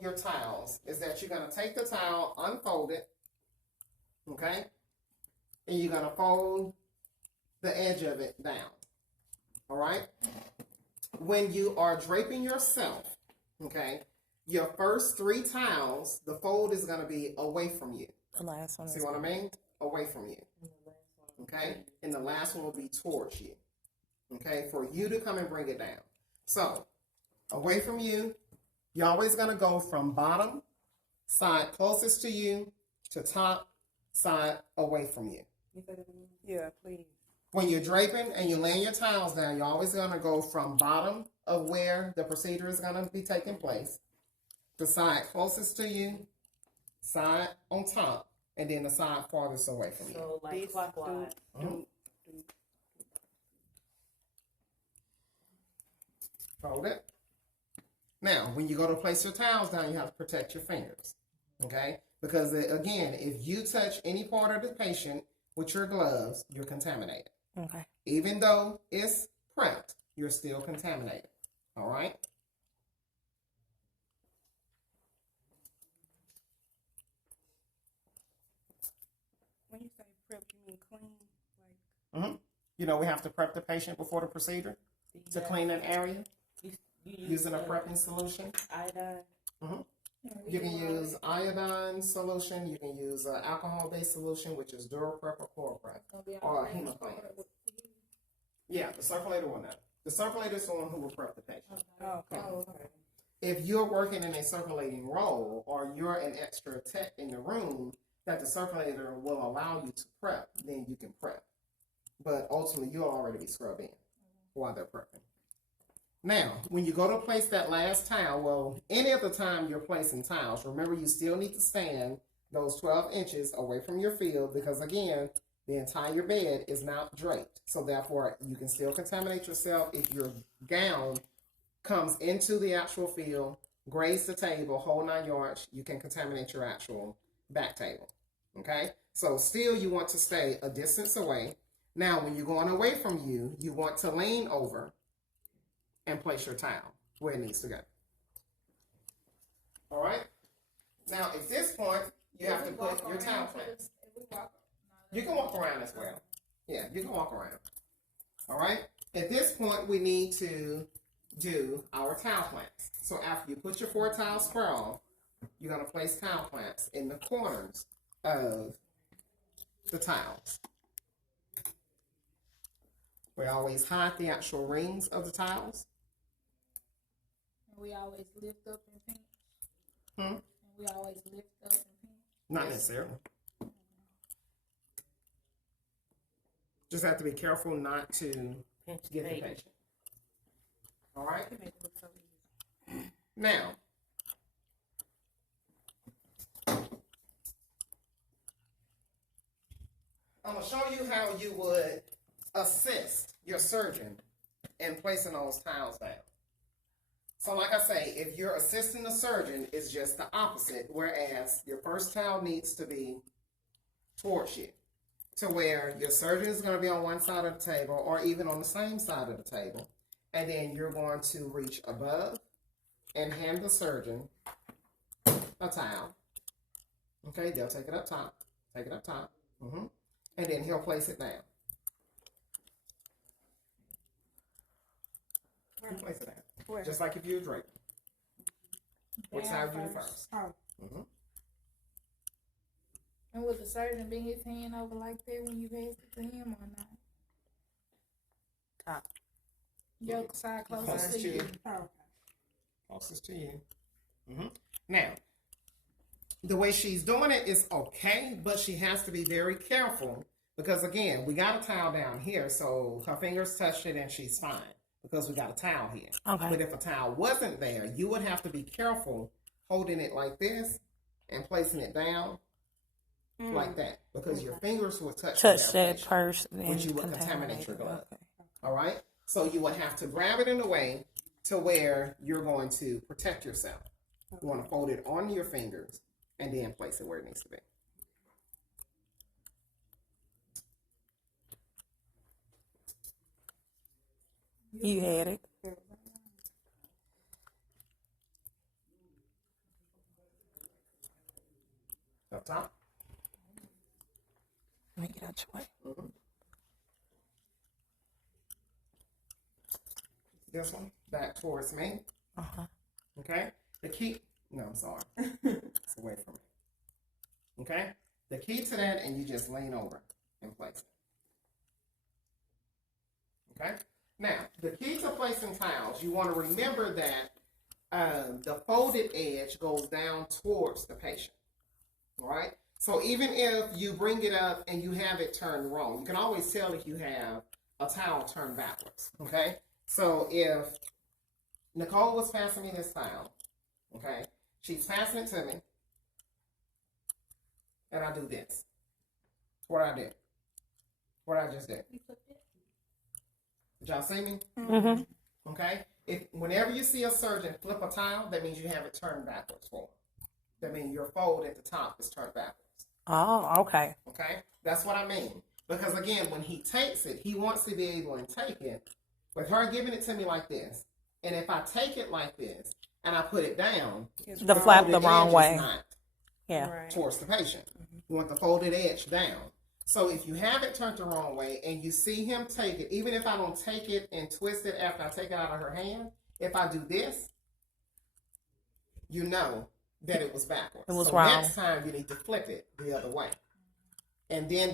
your towels is that you're going to take the towel, unfold it, okay? And you're going to fold the edge of it down, all right? When you are draping yourself, okay, your first 3 towels, the fold is going to be away from you. The last one. See what I mean? Away from you, okay? And the last one will be towards you, okay, for you to come and bring it down. So, away from you, you're always going to go from bottom side closest to you to top side away from you. Yeah, please. When you're draping and you're laying your towels down, you're always going to go from bottom of where the procedure is going to be taking place, the side closest to you, side on top, and then the side farthest away from you. So like clockwise. Hold it. Now, when you go to place your towels down, you have to protect your fingers, okay? Because, again, if you touch any part of the patient with your gloves, you're contaminated. Okay. Even though it's prepped, you're still contaminated, all right? When you say prep, you mean clean? Like, You know, we have to prep the patient before the procedure to clean an area using a prepping solution. Iodine. You can use iodine solution. You can use an alcohol-based solution, which is DuraPrep or ChloroPrep, or Hemoclean. Yeah, the circulator will not. The circulator is the one who will prep the patient. okay. If you're working in a circulating role or you're an extra tech in the room that the circulator will allow you to prep, then you can prep. But ultimately, you'll already be scrubbed in while they're prepping. Now, when you go to place that last towel, well, any other time you're placing towels, remember you still need to stand those 12 inches away from your field because, again, the entire bed is not draped. So, therefore, you can still contaminate yourself if your gown comes into the actual field, graze the table, whole 9 yards, you can contaminate your actual back table. Okay? So, still, you want to stay a distance away. Now, when you're going away from you, you want to lean over and place your towel where it needs to go. All right? Now, at this point, you have to put your towel clamps. You can walk around as well. Yeah, you can walk around. All right? At this point, we need to do our towel clamps. So after you put your 4 towels sprawl, you're going to place towel clamps in the corners of the towels. We always hide the actual rings of the towels. And we always lift up and pinch. And we always lift up and pinch. Not necessarily. Just have to be careful not to get the patient. All right? Now, I'm going to show you how you would assist your surgeon in placing those towels down. So like I say, if you're assisting the surgeon, it's just the opposite, whereas your first towel needs to be towards you, to where your surgeon is going to be on one side of the table or even on the same side of the table, and then you're going to reach above and hand the surgeon a towel. Okay, they'll take it up top, and then he'll place it down. You place it down. Where? Just like if you're draping. What side you do first? Oh. And would the surgeon bend his hand over like that when you passed it to him or not? Top. Your side closest to you. Oh, okay. Closest to you. Now, the way she's doing it is okay, but she has to be very careful because, again, we got a towel down here, so her fingers touched it and she's fine because we got a towel here. Okay. But if a towel wasn't there, you would have to be careful holding it like this and placing it down like that because your fingers will touch that person, which you would contaminate your glove. Okay. All right? So you would have to grab it in a way to where you're going to protect yourself. You want to fold it on your fingers and then place it where it needs to be. You had it. Up top. Let me get out your way. Mhm. This one back towards me. Uh-huh. Okay. The key. No, I'm sorry. It's away from me. Okay. The key to that, and you just lean over and place it. Okay. Now, the key to placing towels, you want to remember that the folded edge goes down towards the patient. All right. So even if you bring it up and you have it turned wrong, you can always tell if you have a towel turned backwards. Okay. So if Nicole was passing me this towel, okay, she's passing it to me, and I do this. What I did. What I just did. You flipped it. Did y'all see me? Mm-hmm. Okay. If whenever you see a surgeon flip a towel, that means you have it turned backwards for him. That means your fold at the top is turned backwards. Oh, okay. Okay? That's what I mean. Because again, when he takes it, he wants to be able to take it. With her giving it to me like this, and if I take it like this and I put it down, It's The wrong. flap the folded wrong edge is way. not Yeah. Right. towards the patient. You want the folded edge down. So if you have it turned the wrong way and you see him take it, even if I don't take it and twist it after I take it out of her hand, if I do this, you know that it was backwards. It was so wrong. next time you need to flip it the other way. And then